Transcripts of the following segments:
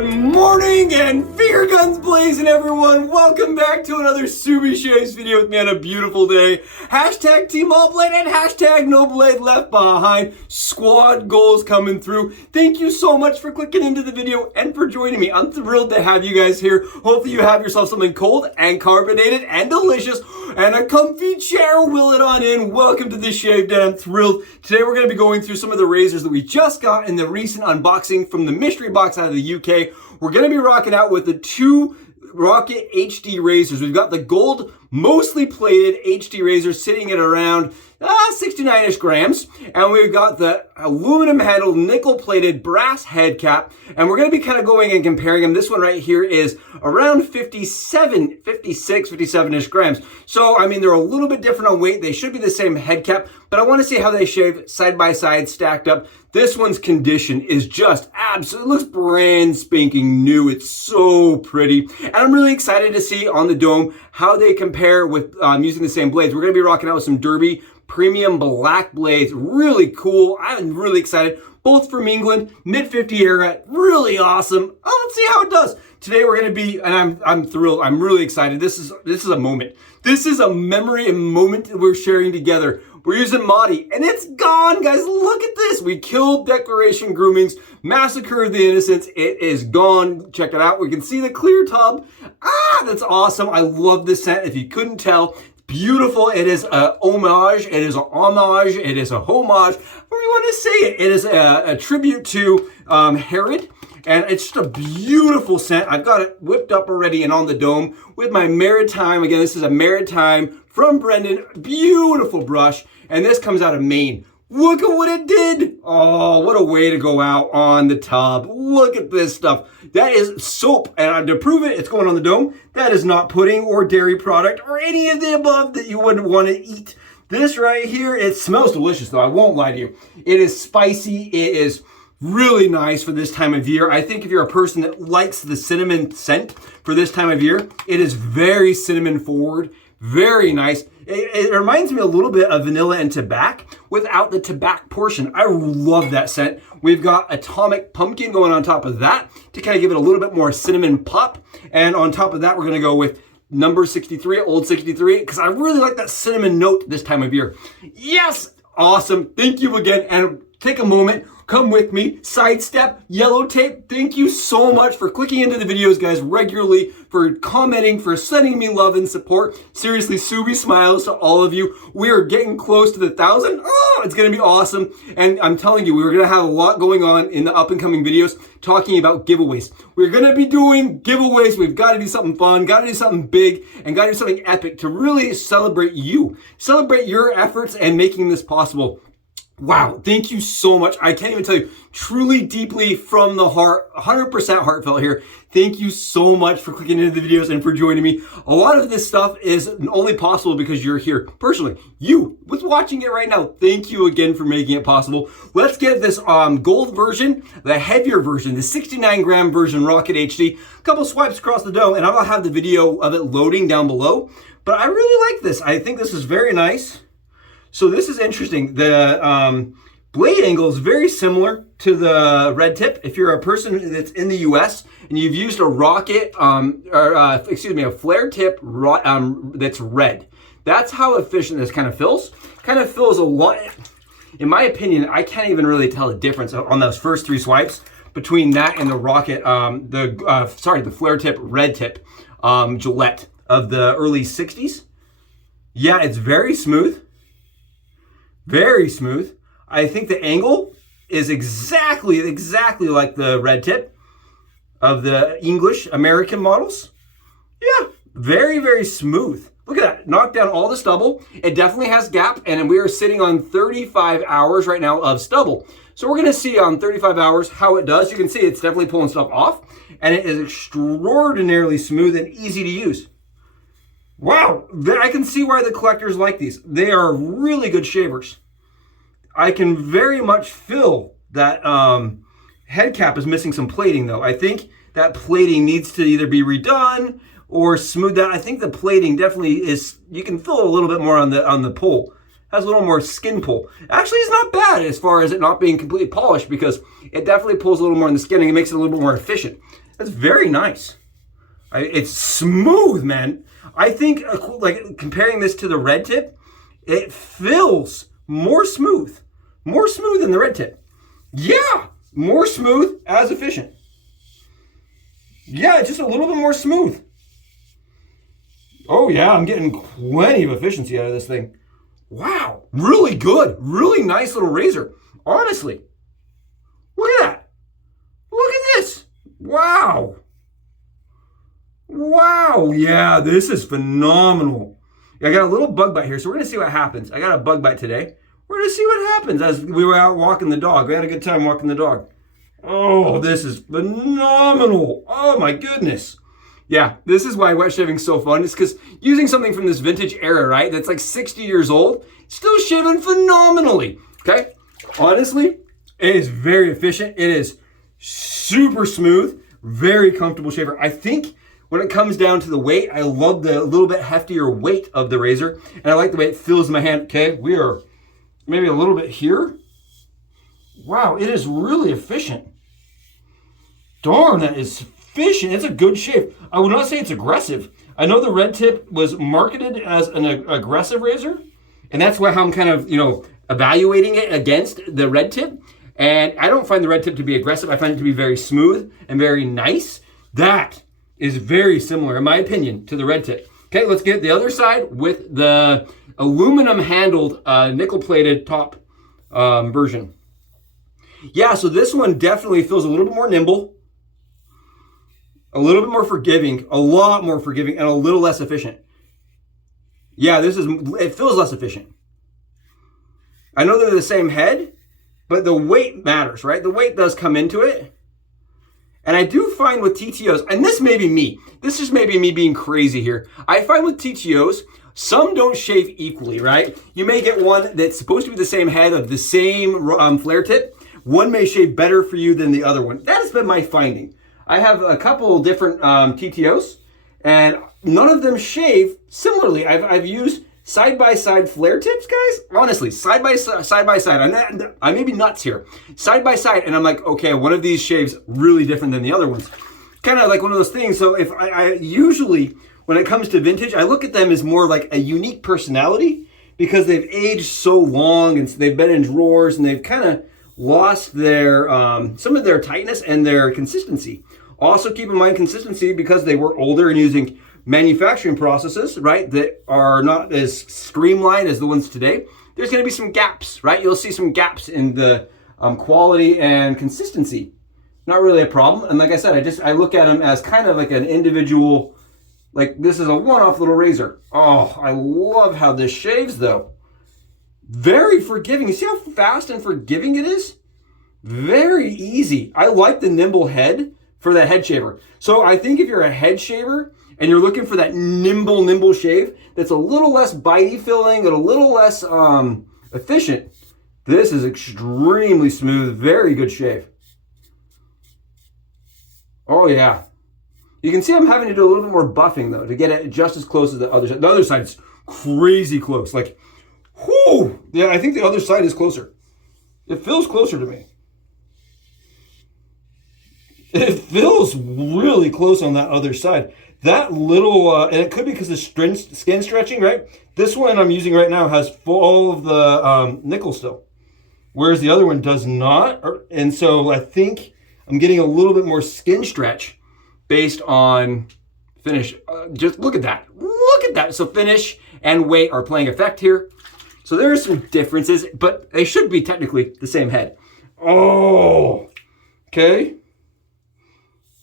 Morning and finger guns blazing, everyone. Welcome back to another Shaves video with me on a beautiful day. Hashtag Team All Blade and hashtag No Blade Left Behind. Squad goals coming through. Thank you so much for clicking into the video and for joining me. I'm thrilled to have you guys here. Hopefully you have yourself something cold and carbonated and delicious and a comfy chair. Will it on in. Welcome to the Shave Den. I'm thrilled. Today we're going to be going through some of the razors that we just got in the recent unboxing from the mystery box out of the UK. We're going to be rocking out with the two Rocket HD razors. We've got the gold, mostly plated HD razor sitting at around 69-ish grams. And we've got the aluminum handled nickel plated brass head cap. And we're going to be kind of going and comparing them. This one right here is around 57-ish grams. So, I mean, they're a little bit different on weight. They should be the same head cap, but I want to see how they shave side by side, stacked up. This one's condition is just absolutely, it looks brand spanking new. It's so pretty. And I'm really excited to see on the dome how they compare with using the same blades. We're going to be rocking out with some Derby premium black blades. Really cool. I'm really excited. Both from England, mid-50 era. Really awesome. Oh, let's see how it does. Today we're going to be, and I'm thrilled. I'm really excited. This is a moment. This is a memory and moment that we're sharing together. We're using Moti, and it's gone, guys. Look at this. We killed Declaration Grooming's Massacre of the Innocents. It is gone. Check it out. We can see the clear tub. That's awesome. I love this scent. If you couldn't tell, beautiful. It is a homage. It is a homage. It is a homage. What do you want to say it? It is a tribute to Herod. And it's just a beautiful scent. I've got it whipped up already and on the dome with my Maritime. Again, this is a Maritime from Brendan. Beautiful brush. And this comes out of Maine. Look at what it did. Oh, what a way to go out on the tub. Look at this stuff. That is soap. And to prove it, it's going on the dome. That is not pudding or dairy product or any of the above that you wouldn't want to eat. This right here, it smells delicious though. I won't lie to you. It is spicy. It is really nice for this time of year. I think if you're a person that likes the cinnamon scent for this time of year, it is very cinnamon forward, very nice. It reminds me a little bit of vanilla and tobacco without the tobacco portion. I love that scent. We've got Atomic Pumpkin going on top of that to kind of give it a little bit more cinnamon pop. And on top of that, we're going to go with number 63, old 63, because I really like that cinnamon note this time of year. Yes, awesome. Thank you again. And take a moment. Come with me, sidestep, yellow tape. Thank you so much for clicking into the videos, guys, regularly, for commenting, for sending me love and support. Seriously, Subi smiles to all of you. We are getting close to the 1,000. Oh, it's going to be awesome. And I'm telling you, we're going to have a lot going on in the up and coming videos talking about giveaways. We're going to be doing giveaways. We've got to do something fun, got to do something big, and got to do something epic to really celebrate you. Celebrate your efforts and making this possible. Wow, thank you so much. I can't even tell you, truly deeply from the heart, 100% heartfelt here. Thank you so much for clicking into the videos and for joining me. A lot of this stuff is only possible because you're here. Personally, you, what's watching it right now, thank you again for making it possible. Let's get this gold version, the heavier version, the 69 gram version Rocket HD. A couple swipes across the dome, and I'll have the video of it loading down below. But I really like this. I think this is very nice. So this is interesting. The blade angle is very similar to the red tip. If you're a person that's in the US and you've used a rocket, a flare tip that's red. That's how efficient this kind of feels. Kind of feels a lot, in my opinion, I can't even really tell the difference on those first three swipes between that and the rocket, the flare tip, red tip, Gillette of the early 60s. Yeah, it's very smooth. Very smooth. I think the angle is exactly like the red tip of the English American models. Yeah, very, very smooth. Look at that, knocked down all the stubble. It definitely has gap, and we are sitting on 35 hours right now of stubble. So we're gonna see on 35 hours how it does. You can see it's definitely pulling stuff off, and it is extraordinarily smooth and easy to use. Wow, I can see why the collectors like these. They are really good shavers. I can very much feel that head cap is missing some plating though. I think that plating needs to either be redone or smoothed out. I think the plating definitely is, you can feel a little bit more on the pull. Has a little more skin pull. Actually, it's not bad as far as it not being completely polished because it definitely pulls a little more in the skin and it makes it a little bit more efficient. That's very nice. It's smooth, man. I think, like, comparing this to the red tip, it feels more smooth than the red tip. Yeah, more smooth, as efficient. Yeah, just a little bit more smooth. Oh yeah, I'm getting plenty of efficiency out of this thing. Wow, really good, really nice little razor. Honestly, look at that. Look at this. Wow. Wow, yeah, this is phenomenal. I got a little bug bite here, so we're gonna see what happens. I got a bug bite today. We're gonna see what happens as we were out walking the dog. We had a good time walking the dog. Oh, this is phenomenal. Oh my goodness. Yeah, this is why wet shaving is so fun. It's because using something from this vintage era, right, that's like 60 years old, still shaving phenomenally, okay? Honestly, it is very efficient. It is super smooth, very comfortable shaver. I think when it comes down to the weight, I love the little bit heftier weight of the razor, and I like the way it feels in my hand. Okay, we are maybe a little bit here. Wow, it is really efficient. Darn, that is efficient. It's a good shave. I would not say it's aggressive. I know the red tip was marketed as an aggressive razor, and that's why I'm kind of, evaluating it against the red tip. And I don't find the red tip to be aggressive. I find it to be very smooth and very nice. That is very similar, in my opinion, to the red tip. Okay, let's get the other side with the aluminum handled nickel-plated top version. Yeah, so this one definitely feels a little bit more nimble, a little bit more forgiving, a lot more forgiving, and a little less efficient. Yeah, it feels less efficient. I know they're the same head, but the weight matters, right? The weight does come into it. And I do find with TTOs, and this may be me, this just may be me being crazy here. I find with TTOs, some don't shave equally, right? You may get one that's supposed to be the same head of the same flare tip. One may shave better for you than the other one. That has been my finding. I have a couple different TTOs, and none of them shave similarly. I've used side-by-side flare tips, guys. Honestly, side-by-side. I may be nuts here. Side-by-side, and I'm like, okay, one of these shaves really different than the other ones. Kind of like one of those things. So if I usually, when it comes to vintage, I look at them as more like a unique personality because they've aged so long and they've been in drawers and they've kind of lost their some of their tightness and their consistency. Also keep in mind consistency because they were older and using manufacturing processes, right, that are not as streamlined as the ones today. There's going to be some gaps, right? You'll see some gaps in the quality and consistency. Not really a problem. And like I said, I look at them as kind of like an individual, like this is a one-off little razor. Oh, I love how this shaves though. Very forgiving. You see how fast and forgiving it is? Very easy. I like the Nimble head for that head shaver. So I think if you're a head shaver and you're looking for that nimble shave that's a little less bitey feeling and a little less efficient, this is extremely smooth, very good shave. Oh yeah. You can see I'm having to do a little bit more buffing though to get it just as close as the other side. The other side's crazy close. Like, whoo! Yeah, I think the other side is closer. It feels closer to me. It feels really close on that other side. That little, and it could be because of skin stretching, right? This one I'm using right now has full of the nickel still, whereas the other one does not. And so I think I'm getting a little bit more skin stretch based on finish. Just look at that. Look at that. So finish and weight are playing effect here. So there are some differences, but they should be technically the same head. Oh, okay.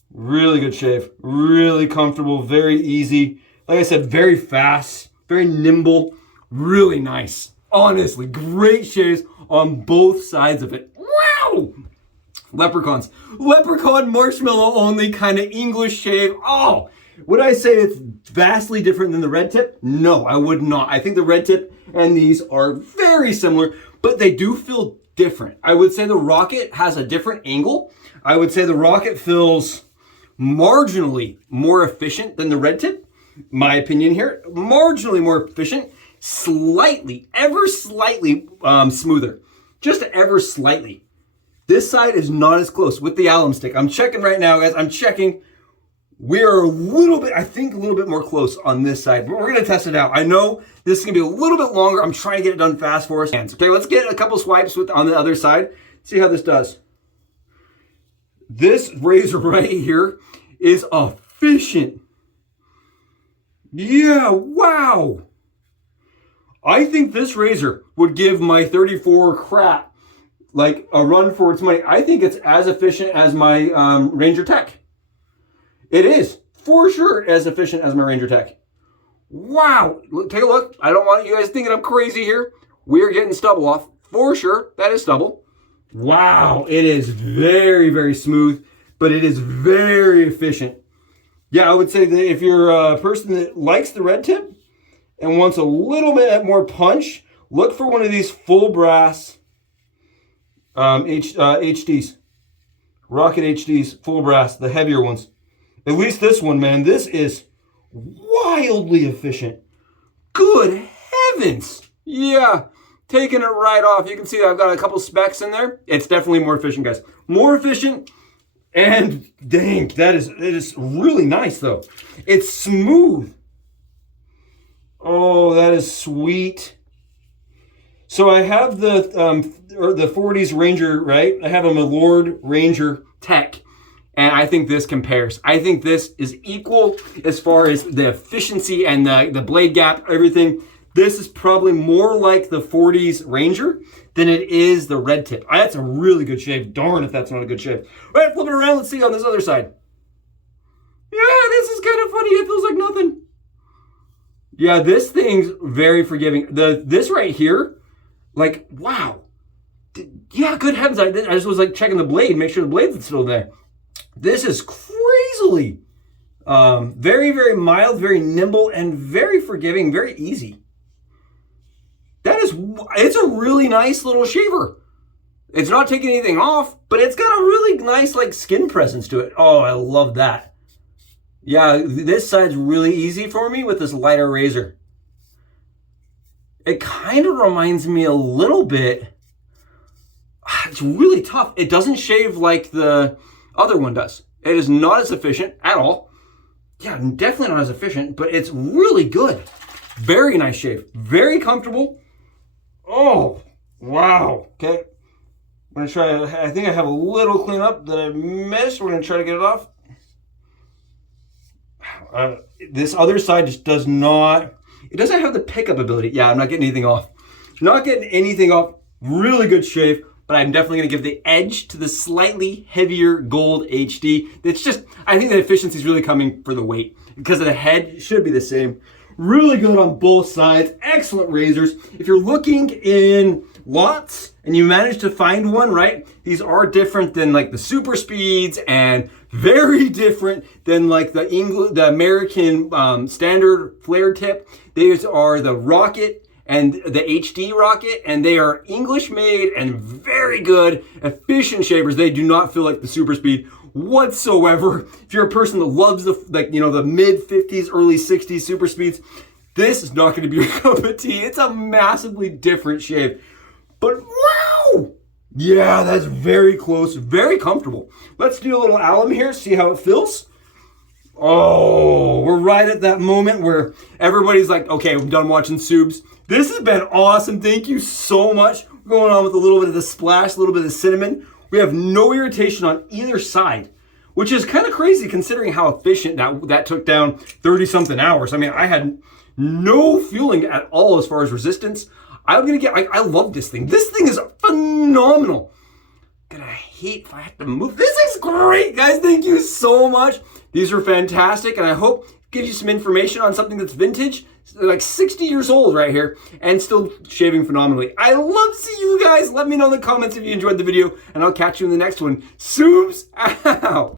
Really good shave, really comfortable, very easy. Like I said, very fast, very nimble, really nice. Honestly, great shaves on both sides of it. Wow! Leprechauns. Leprechaun marshmallow only kind of English shave. Oh, would I say it's vastly different than the red tip? No, I would not. I think the red tip and these are very similar, but they do feel different. I would say the Rocket has a different angle. I would say the Rocket feels marginally more efficient than the red tip. My opinion here, marginally more efficient, slightly, ever slightly smoother, just ever slightly. This side is not as close with the alum stick. I'm checking right now, guys. I'm checking We are a little bit, I think a little bit more close on this side, but we're gonna test it out. I know this is gonna be a little bit longer. I'm trying to get it done fast for us. Okay, let's get a couple swipes on the other side. See how this does. This razor right here is efficient. Yeah, wow. I think this razor would give my 34 crap like a run for its money. I think it's as efficient as my Ranger Tech. It is, for sure, as efficient as my Ranger Tech. Wow, take a look. I don't want you guys thinking I'm crazy here. We're getting stubble off, for sure. That is stubble. Wow, it is very, very smooth, but it is very efficient. Yeah, I would say that if you're a person that likes the red tip and wants a little bit more punch, look for one of these full brass HDs. Rocket HDs, full brass, the heavier ones. At least this one, man, this is wildly efficient. Good heavens. Yeah, taking it right off. You can see I've got a couple specks in there. It's definitely more efficient, guys. More efficient, and dang, it is really nice, though. It's smooth. Oh, that is sweet. So I have the 40s Ranger, right? I have a Milord Ranger Tech, and I think this compares. I think this is equal as far as the efficiency and the blade gap, everything. This is probably more like the 40s Ranger than it is the red tip. That's a really good shave. Darn if that's not a good shave. All right, flip it around. Let's see on this other side. Yeah, this is kind of funny. It feels like nothing. Yeah, this thing's very forgiving. This right here, like, wow. Yeah, good heavens. I just was like checking the blade, make sure the blade's still there. This is crazily very, very mild, very nimble, and very forgiving, very easy. It's a really nice little shaver. It's not taking anything off, but it's got a really nice like skin presence to it. Oh, I love that. Yeah, this side's really easy for me with this lighter razor. It kind of reminds me a little bit. It's really tough. It doesn't shave like the other one does. It is not as efficient at all. Yeah, definitely not as efficient, but it's really good. Very nice shave. Very comfortable. Oh, wow. Okay. I'm going to try, I think I have a little cleanup that I missed. We're going to try to get it off. This other side just does not, it doesn't have the pickup ability. Yeah, I'm not getting anything off. Not getting anything off. Really good shave, but I'm definitely going to give the edge to the slightly heavier gold HD. It's just, I think the efficiency is really coming for the weight because of the head. It should be the same. Really good on both sides. Excellent razors. If you're looking in lots and you manage to find one, right? These are different than like the super speeds and very different than like the American standard flare tip. These are the Rocket and the HD Rocket, and they are English made and very good, efficient shavers. They do not feel like the super speed whatsoever. If you're a person that loves the mid 50s, early 60s super speeds, this is not going to be your cup of tea. It's a massively different shave. But wow! Yeah, that's very close, very comfortable. Let's do a little alum here, see how it feels. Oh, we're right at that moment where everybody's like, okay, I'm done watching Subs. This has been awesome. Thank you so much. We're going on with a little bit of the splash, a little bit of cinnamon. We have no irritation on either side, which is kind of crazy considering how efficient that took down 30-something hours. I mean, I had no feeling at all as far as resistance. I love this thing. This thing is phenomenal. Gonna hate if I have to move. This is great, guys. Thank you so much. These are fantastic, and I hope it gives you some information on something that's vintage, like 60 years old right here, and still shaving phenomenally. I love seeing you guys. Let me know in the comments if you enjoyed the video, and I'll catch you in the next one. Subs out.